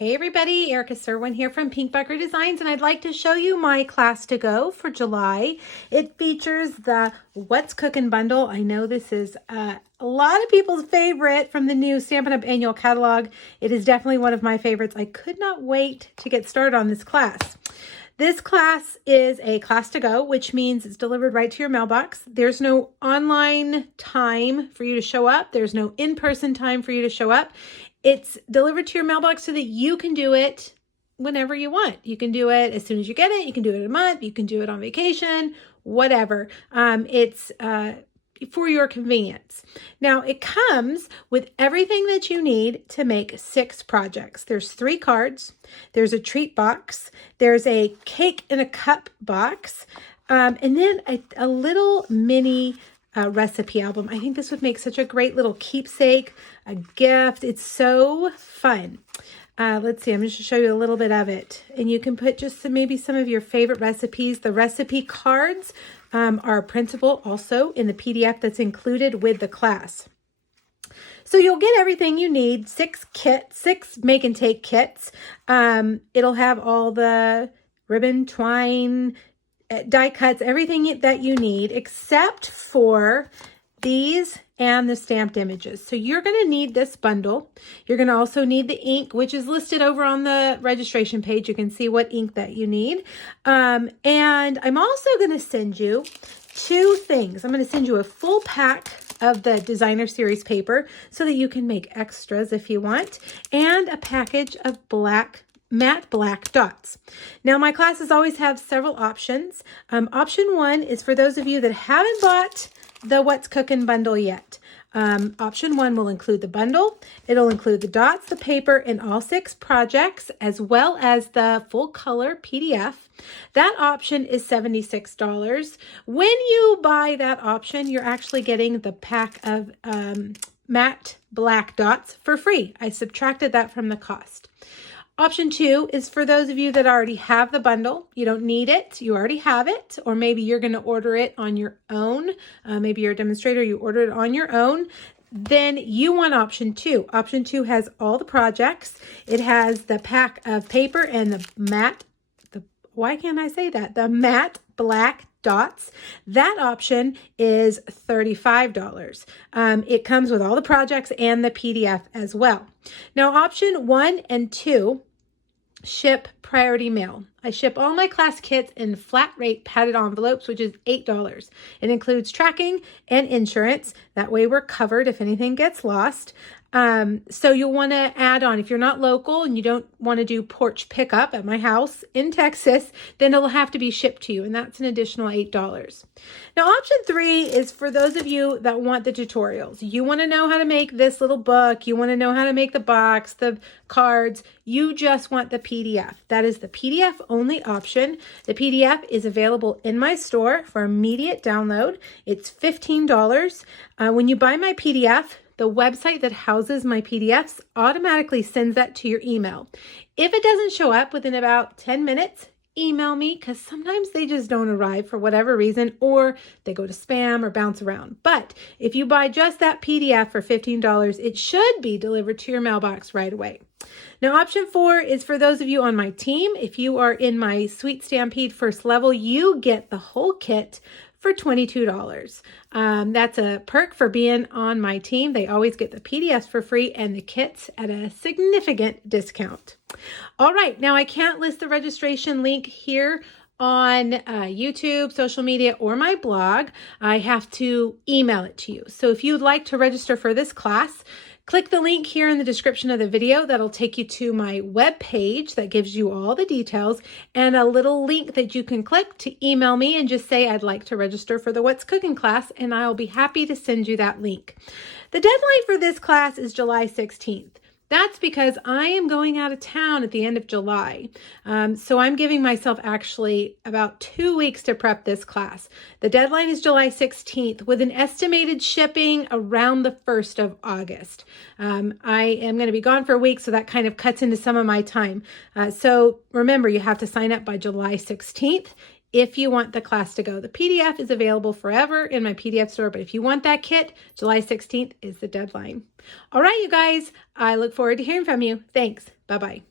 Hey everybody, Erica Serwin here from Pink Bucker Designs, and I'd like to show you my class to go for July. It features the What's Cookin' bundle. I know this is a lot of people's favorite from the new Stampin' Up! Annual Catalog. It is definitely one of my favorites. I could not wait to get started on this class. This class is a class to go, which means it's delivered right to your mailbox. There's no online time for you to show up. There's no in-person time for you to show up. It's delivered to your mailbox so that you can do it whenever you want. You can do it as soon as you get it. You can do it in a month. You can do it on vacation, whatever. It's for your convenience. Now, it comes with everything that you need to make 6 projects. There's 3 cards. There's a treat box. There's a cake in a cup box. And then a little mini recipe album. I think this would make such a great little keepsake, a gift. It's so fun. Let's see, I'm just going to show you a little bit of it. And you can put just maybe some of your favorite recipes. The recipe cards are printable also in the PDF that's included with the class. So you'll get everything you need, 6 kits, 6 make and take kits. It'll have all the ribbon, twine, die cuts, everything that you need except for these and the stamped images. So you're going to need this bundle. You're going to also need the ink, which is listed over on the registration page. You can see what ink that you need. And I'm also going to send you 2 things. I'm going to send you a full pack of the designer series paper so that you can make extras if you want, and a package of matte black dots. Now, my classes always have several options. Option 1 is for those of you that haven't bought the What's Cookin' bundle yet. Option 1 will include the bundle. It'll include the dots, the paper, and all 6 projects, as well as the full color PDF. That option is $76. When you buy that option, you're actually getting the pack of matte black dots for free. I subtracted that from the cost. Option 2 is for those of you that already have the bundle. You don't need it. You already have it. Or maybe you're going to order it on your own. Maybe you're a demonstrator. You order it on your own. Then you want option 2. Option 2 has all the projects. It has the pack of paper and the matte, why can't I say that? The matte black dots. That option is $35. It comes with all the projects and the PDF as well. Now, option 1 and 2 ship priority mail. I ship all my class kits in flat rate padded envelopes, which is $8. It includes tracking and insurance. That way we're covered if anything gets lost. So you'll want to add on, if you're not local and you don't want to do porch pickup at my house in Texas, then it'll have to be shipped to you, and that's an additional $8. Now, option 3 is for those of you that want the tutorials. You want to know how to make this little book. You want to know how to make the box, the cards. You just want the PDF. That is the PDF only option. The PDF is available in my store for immediate download. It's $15. When you buy my PDF, the website that houses my PDFs automatically sends that to your email. If it doesn't show up within about 10 minutes, email me, because sometimes they just don't arrive for whatever reason, or they go to spam or bounce around. But if you buy just that PDF for $15, it should be delivered to your mailbox right away. Now, option 4 is for those of you on my team. If you are in my Sweet Stampede first level, you get the whole kit for $22. That's a perk for being on my team. They always get the PDFs for free and the kits at a significant discount. All right, now I can't list the registration link here on YouTube, social media, or my blog. I have to email it to you. So if you'd like to register for this class, click the link here in the description of the video. That'll take you to my web page that gives you all the details, and a little link that you can click to email me and just say, I'd like to register for the What's Cookin' class, and I'll be happy to send you that link. The deadline for this class is July 16th. That's because I am going out of town at the end of July. So I'm giving myself actually about 2 weeks to prep this class. The deadline is July 16th with an estimated shipping around the 1st of August. I am going to be gone for a week, so that kind of cuts into some of my time. So remember, you have to sign up by July 16th. if you want the class to go. The PDF is available forever in my PDF store, but if you want that kit, July 16th is the deadline. All right, you guys, I look forward to hearing from you. Thanks. Bye-bye.